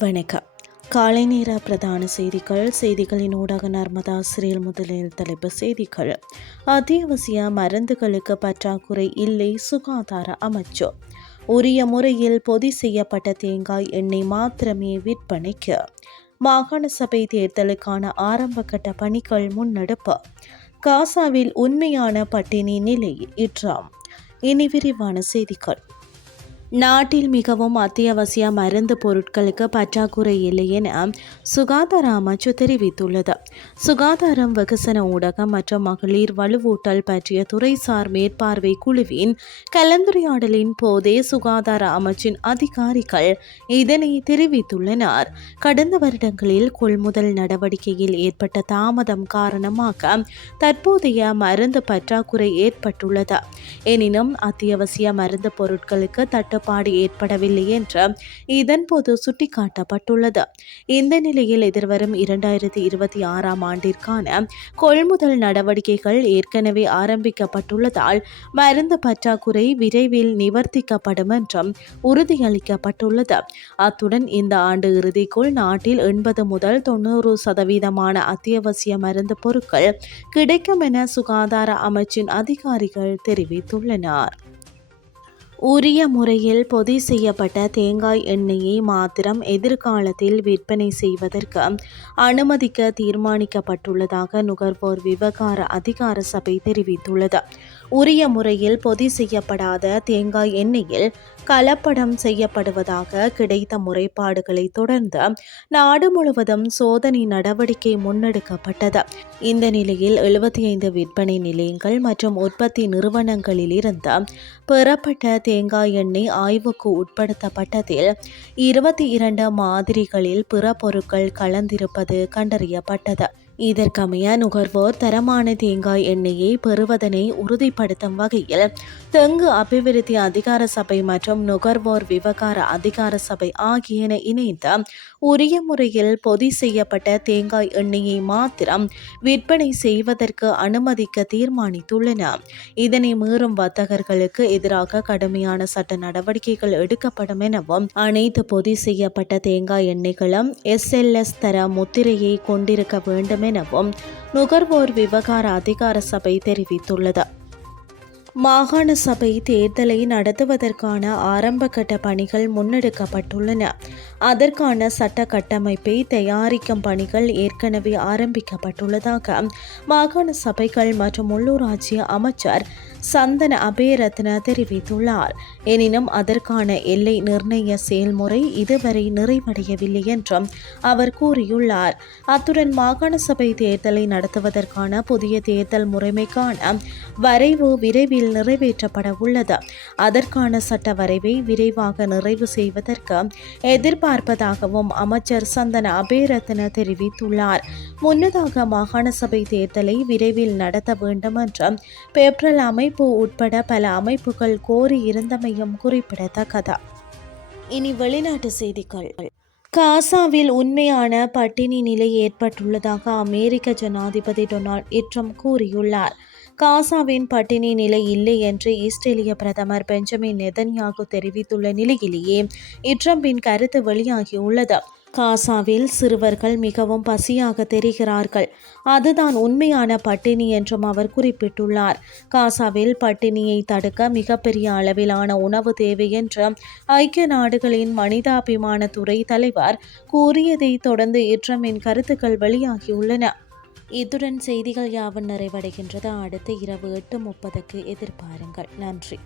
வணக்கம். காலை நேர பிரதான செய்திகளின் ஊடாக நர்மதா சிறில் முதலில் தலைப்பு செய்திகள். அத்தியாவசிய மருந்துகளுக்கு பற்றாக்குறை இல்லை, சுகாதார அமைச்சு. உரிய முறையில் பொதி செய்யப்பட்ட தேங்காய் எண்ணெய் மாத்திரமே விற்பனைக்கு. மாகாண சபை தேர்தலுக்கான ஆரம்பகட்ட பணிகள் முன்னெடுப்பு. காசாவில் உண்மையான பட்டினி நிலை இன்றாம். இனி விரிவான செய்திகள். நாட்டில் மிகவும் அத்தியாவசிய மருந்து பொருட்களுக்கு பற்றாக்குறை இல்லை என சுகாதார அமைச்சு தெரிவித்துள்ளது. சுகாதாரம், வெகுசன ஊடகம் மற்றும் மகளிர் வலுவூட்டல் பற்றிய துறைசார் மேற்பார்வை குழுவின் கலந்துரையாடலின் போதே சுகாதார அமைச்சின் அதிகாரிகள் இதனை தெரிவித்துள்ளனர். கடந்த வருடங்களில் கொள்முதல் நடவடிக்கையில் ஏற்பட்ட தாமதம் காரணமாக தற்போதைய மருந்து பற்றாக்குறை ஏற்பட்டுள்ளது. எனினும் அத்தியாவசிய மருந்து பொருட்களுக்கு தட்டுப்பாடு ஏற்படவில்லை என்று இதன்போது சுட்டிக்காட்டப்பட்டுள்ளது. இந்த நிலையில் எதிர்வரும் 2026 ஆண்டிற்கான கொள்முதல் நடவடிக்கைகள் ஏற்கனவே ஆரம்பிக்கப்பட்டுள்ளதால் மருந்து பற்றாக்குறை விரைவில் நிவர்த்திக்கப்படும் என்றும் உறுதியளிக்கப்பட்டுள்ளது. அத்துடன் இந்த ஆண்டு இறுதிக்குள் நாட்டில் 80 முதல் 90% அத்தியாவசிய மருந்து பொருட்கள் கிடைக்கும் என சுகாதார அமைச்சின் அதிகாரிகள் தெரிவித்துள்ளனர். உரிய முறையில் பொதி செய்யப்பட்ட தேங்காய் எண்ணெயை மாத்திரம் எதிர்காலத்தில் விற்பனை செய்வதற்கு அனுமதிக்க தீர்மானிக்கப்பட்டுள்ளதாக நுகர்வோர் விவகார அதிகார சபை தெரிவித்துள்ளது. உரிய முறையில் பொதி செய்யப்படாத தேங்காய் எண்ணெயில் கலப்படம் செய்யப்படுவதாக கிடைத்த முறைப்பாடுகளை தொடர்ந்து நாடு முழுவதும் சோதனை நடவடிக்கை முன்னெடுக்கப்பட்டது. இந்த நிலையில் 75 விற்பனை நிலையங்கள் மற்றும் உற்பத்தி நிறுவனங்களிலிருந்து பெறப்பட்ட தேங்காய் எண்ணெய் ஆய்வுக்கு உட்படுத்தப்பட்டதில் 22 மாதிரிகளில் பிற பொருட்கள் கலந்திருப்பது கண்டறியப்பட்டது. இதற்கமைய நுகர்வோர் தரமான தேங்காய் எண்ணெயை பெறுவதனை உறுதிப்படுத்தும் வகையில் தெங்கு அபிவிருத்தி அதிகார சபை மற்றும் நுகர்வோர் விவகார அதிகார சபை ஆகியன இணைந்து உரிய முறையில் பொதி செய்யப்பட்ட தேங்காய் எண்ணெயை மாத்திரம் விற்பனை செய்வதற்கு அனுமதிக்க தீர்மானித்துள்ளன. இதனை மீறும் வர்த்தகர்களுக்கு எதிராக கடுமையான சட்ட நடவடிக்கைகள் எடுக்கப்படும் எனவும் அனைத்து பொதி செய்யப்பட்ட தேங்காய் எண்ணெய்களும் SLS தர முத்திரையை கொண்டிருக்க வேண்டும் எனவும் நுகர்வோர் விவகார அதிகார சபை தெரிவித்துள்ளது. மாகாண சபை தேர்தலை நடத்துவதற்கான ஆரம்பகட்ட பணிகள் முன்னெடுக்கப்பட்டுள்ளன. அதற்கான சட்ட கட்டமைப்பை தயாரிக்கும் பணிகள் ஏற்கனவே ஆரம்பிக்கப்பட்டுள்ளதாக மாகாண சபைகள் மற்றும் உள்ளூராட்சி அமைச்சர் சந்தன அபேரத்ன தெரிவித்துள்ளார். எனினும் அதற்கான எல்லை நிர்ணய செயல்முறை இதுவரை நிறைவடையவில்லை என்றும் அவர் கூறியுள்ளார். அத்துடன் மாகாண சபை தேர்தலை நடத்துவதற்கான புதிய தேர்தல் முறைமைக்கான வரைவு விரைவில் நிறைவேற்றப்பட உள்ளது. அதற்கான சட்ட வரைவை விரைவாக நிறைவு செய்வதற்கு எதிர்பார்ப்பதாகவும் அமைச்சர் சந்தன அபேரத்ன தெரிவித்துள்ளார். முன்னதாக மாகாண சபை தேர்தலை விரைவில் நடத்த வேண்டும் என்று பேப்ரல் அமைப்பு உட்பட பல அமைப்புகள் கோரியிருந்தமையும் குறிப்பிடத்தக்கது. இனி வெளிநாட்டு செய்திகள். காசாவில் உண்மையான பட்டினி நிலை ஏற்பட்டுள்ளதாக அமெரிக்க ஜனாதிபதி டொனால்ட் ட்ரம்ப் கூறியுள்ளார். காசாவின் பட்டினி நிலை இல்லை என்று இஸ்ரேலிய பிரதமர் பெஞ்சமின் நெதன்யாகு தெரிவித்துள்ள நிலையிலேயே ட்ரம்பின் கருத்து வெளியாகியுள்ளது. காசாவில் சிறுவர்கள் மிகவும் பசியாக தெரிகிறார்கள், அதுதான் உண்மையான பட்டினி என்றும் அவர் குறிப்பிட்டுள்ளார். காசாவில் பட்டினியை தடுக்க மிகப்பெரிய அளவிலான உணவு தேவை என்று ஐக்கிய நாடுகளின் மனிதாபிமான துறை தலைவர் கூறியதை தொடர்ந்து ட்ரம்பின் கருத்துக்கள் வெளியாகியுள்ளன. இத்துடன் செய்திகள் யாவும் நிறைவடைகின்றது. அடுத்து இரவு 8:30 எதிர்பாருங்கள். நன்றி.